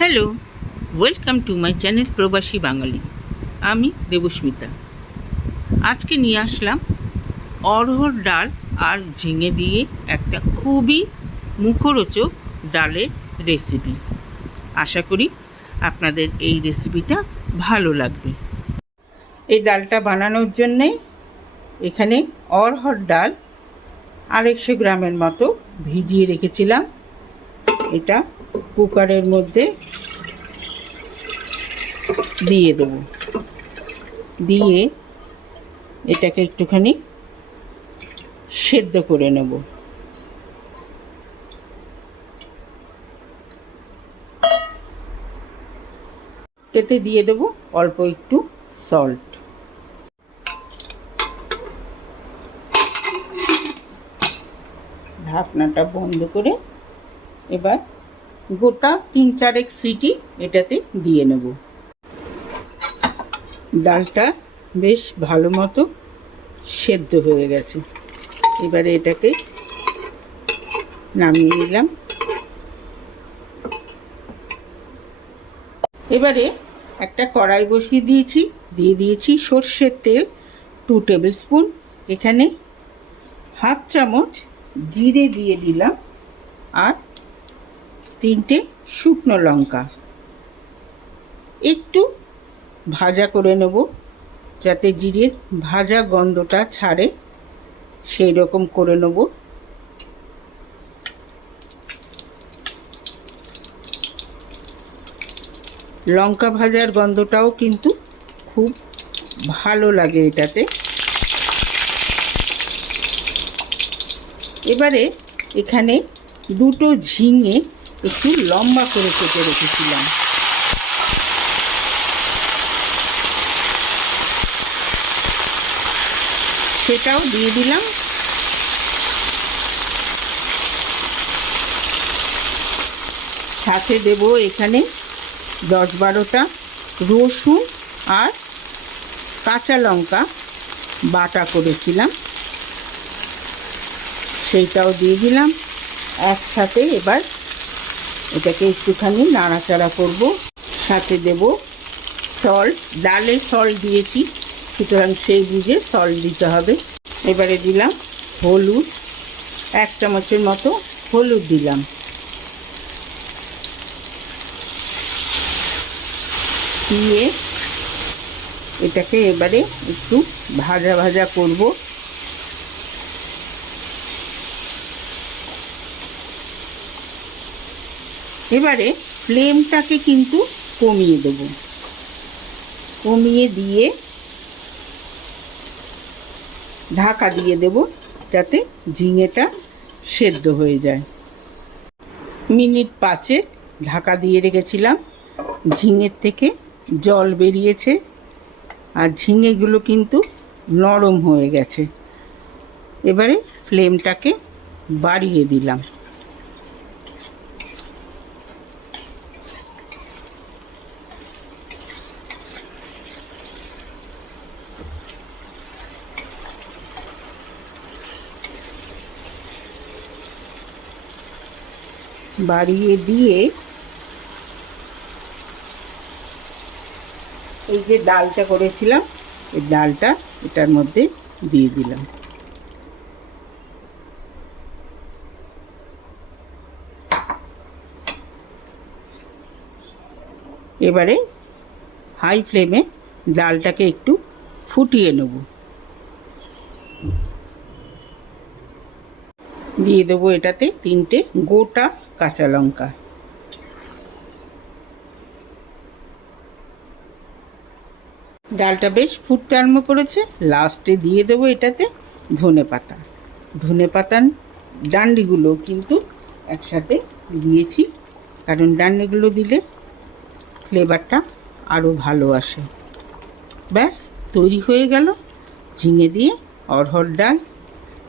Hello, welcome to my channel প্রবাসী বাঙালি। আমি দেবস্মিতা। আজকে নিয়ে আসলাম অরহর ডাল আর ঝিঙে দিয়ে একটা খুবই মুখরোচক ডালের রেসিপি। আশা করি আপনাদের এই রেসিপিটা ভালো লাগবে। এই ডালটা বানানোর জন্যে এখানে অরহর ডাল আড়াইশো গ্রামের মতো ভিজিয়ে রেখেছিলাম। এটা কুকারের মধ্যে দিয়ে দেব। দিয়ে এটাকে একটুখানি সেদ্ধ করে নেব। এতে দিয়ে দেব অল্প একটু সল্ট ঢাকনাটা বন্ধ করে এবার গোটা তিন চারেক সিটি এটাতে দিয়ে নেব। ডালটা বেশ ভালো মতো সেদ্ধ হয়ে গেছে। এবারে এটাকে নামিয়ে নিলাম। এবারে একটা কড়াই বসিয়ে দিয়েছি, দিয়ে দিয়েছি সর্ষের তেল, টু টেবিল স্পুন। এখানে হাফ চামচ জিরে দিয়ে দিলাম আর তিনটে শুকনো লঙ্কা। একটু ভাজা করে নেব, যাতে জিরের ভাজা গন্ধটা ছাড়ে। সেই রকম করে নেব। লঙ্কা ভাজার গন্ধটাও কিন্তু খুব ভালো লাগে এটাতে। এবারে এখানে দুটো ঝিঙে একটু লম্বা করে কেটে রেখেছিলাম। সেটাও দিয়ে দিলাম। সাথে দেব এখানে দশ বারোটা রসুন আর কাঁচা লঙ্কা বাটা করেছিলাম। সেইটাও দিয়ে দিলাম। একসাথে এবার এটাকে একটুখানি নাড়াচাড়া করব। সাথে দেব সল্ট। ডালে সল্ট দিয়েছি, সুতরাং সেই বুঝে সল্ট দিতে হবে। এবারে দিলাম হলুদ। এক চামচের মতো হলুদ দিলাম। দিয়ে এটাকে এবারে একটু ভাজা ভাজা করব। এবারে ফ্লেমটাকে কিন্তু কমিয়ে দেব। কমিয়ে দিয়ে ঢাকা দিয়ে দেব যাতে ঝিঙেটা সেদ্ধ হয়ে যায়। মিনিট পাঁচে ঢাকা দিয়ে রেখেছিলাম। ঝিঙের থেকে জল বেরিয়েছে আর ঝিঙেগুলো কিন্তু নরম হয়ে গেছে। এবারে ফ্লেমটাকে বাড়িয়ে দিলাম। বাড়িয়ে দিয়ে এই যে ডালটা করেছিলাম, এই ডালটা এটার মধ্যে দিয়ে দিলাম। এবারে হাই ফ্লেমে ডালটাকে একটু ফুটিয়ে নেব। দিয়ে দেবো এটাতে তিনটে গোটা কাঁচা লঙ্কা। ডালটা বেশ ফুটতে আরম্ভ করেছে। লাস্টে দিয়ে দেবো এটাতে ধনে পাতা। ধনে পাতার ডান্ডিগুলো কিন্তু একসাথে দিয়েছি, কারণ ডান্ডিগুলো দিলে ফ্লেভারটা আরও ভালো আসে। ব্যাস, তৈরি হয়ে গেল। ঝিঙে দিয়ে অরহর ডাল।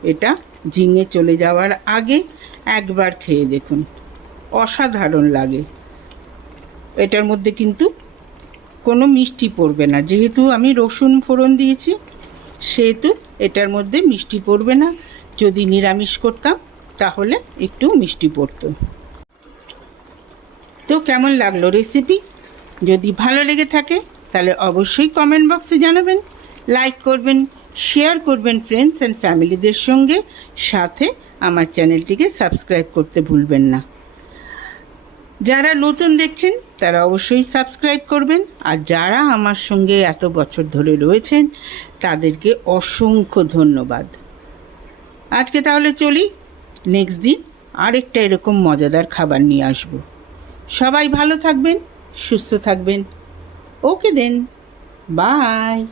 এটা ঝিঙে চলে যাওয়ার আগে একবার খেয়ে দেখুন। অসাধারণ লাগে। এটার মধ্যে কিন্তু কোনো মিষ্টি পড়বে না। যেহেতু আমি রসুন ফোড়ন দিয়েছি, সেহেতু এটার মধ্যে মিষ্টি পড়বে না। যদি নিরামিষ করতাম, তাহলে একটু মিষ্টি পড়তো। তো কেমন লাগল রেসিপি? যদি ভালো লেগে থাকে, তাহলে অবশ্যই কমেন্ট বক্সে জানাবেন, লাইক করবেন শেয়ার করবেন ফ্রেন্ডস অ্যান্ড ফ্যামিলিদের সঙ্গে। সাথে আমার চ্যানেলটিকে সাবস্ক্রাইব করতে ভুলবেন না। যারা নতুন দেখছেন, তারা অবশ্যই সাবস্ক্রাইব করবেন। আর যারা আমার সঙ্গে এত বছর ধরে রয়েছেন, তাদেরকে অসংখ্য ধন্যবাদ। আজকে তাহলে চলি। নেক্সট দিন আরেকটা এরকম মজাদার খাবার নিয়ে আসব। সবাই ভালো থাকবেন, সুস্থ থাকবেন। ওকে দেন বাই